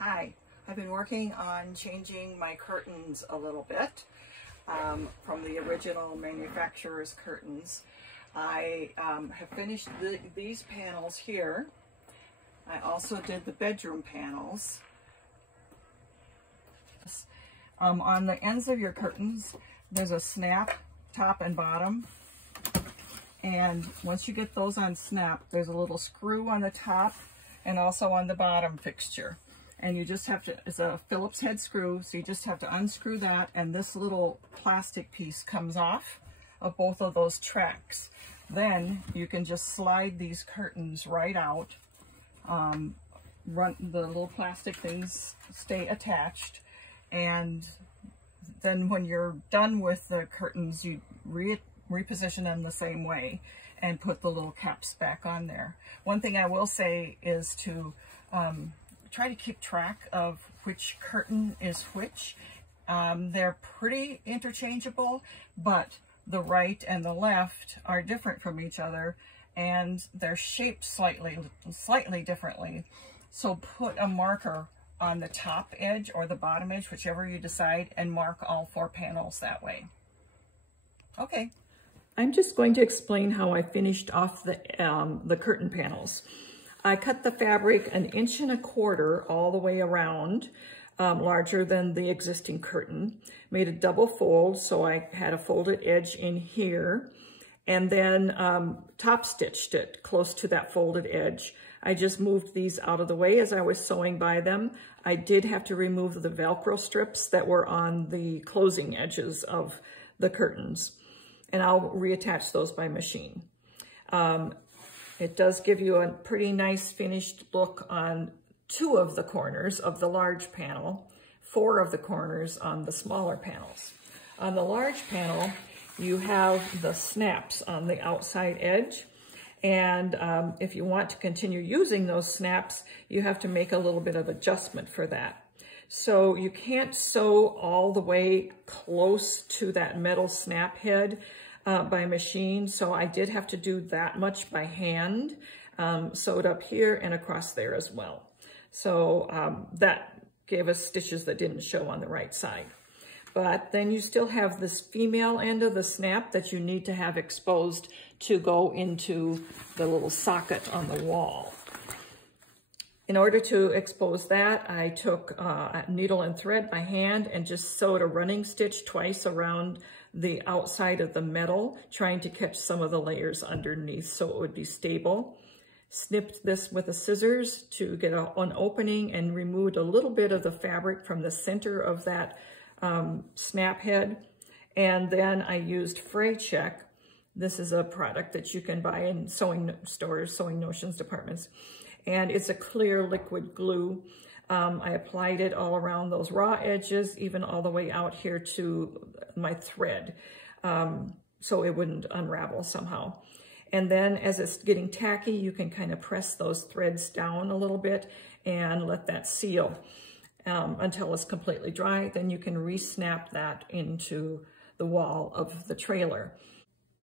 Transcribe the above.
Hi, I've been working on changing my curtains a little bit from the original manufacturer's curtains. I have finished these panels here. I also did the bedroom panels. On the ends of your curtains, there's a snap top and bottom. And once you get those on snap, there's a little screw on the top and also on the bottom fixture. And you just have to, it's a Phillips head screw, so you just have to unscrew that, and this little plastic piece comes off of both of those tracks. Then you can just slide these curtains right out. The little plastic things stay attached, and then when you're done with the curtains, you reposition them the same way and put the little caps back on there. One thing I will say is to try to keep track of which curtain is which. They're pretty interchangeable, but the right and the left are different from each other, and they're shaped slightly differently. So put a marker on the top edge or the bottom edge, whichever you decide, and mark all 4 panels that way. Okay. I'm just going to explain how I finished off the curtain panels. I cut the fabric 1.25 inches all the way around, larger than the existing curtain. Made a double fold, so I had a folded edge in here, and then top stitched it close to that folded edge. I just moved these out of the way as I was sewing by them. I did have to remove the Velcro strips that were on the closing edges of the curtains, and I'll reattach those by machine. It does give you a pretty nice finished look on 2 of the corners of the large panel, 4 of the corners on the smaller panels. On the large panel, you have the snaps on the outside edge. And if you want to continue using those snaps, you have to make a little bit of adjustment for that. So you can't sew all the way close to that metal snap head by machine. So I did have to do that much by hand, sewed up here and across there as well. So that gave us stitches that didn't show on the right side. But then you still have this female end of the snap that you need to have exposed to go into the little socket on the wall. In order to expose that, I took a needle and thread by hand and just sewed a running stitch twice around the outside of the metal, trying to catch some of the layers underneath so it would be stable. Snipped this with the scissors to get an opening and removed a little bit of the fabric from the center of that snap head. And then I used Fray Check. This is a product that you can buy in sewing stores, Sewing Notions departments. And it's a clear liquid glue. I applied it all around those raw edges, even all the way out here to my thread, so it wouldn't unravel somehow. And then as it's getting tacky, you can kind of press those threads down a little bit and let that seal until it's completely dry. Then you can re-snap that into the wall of the trailer.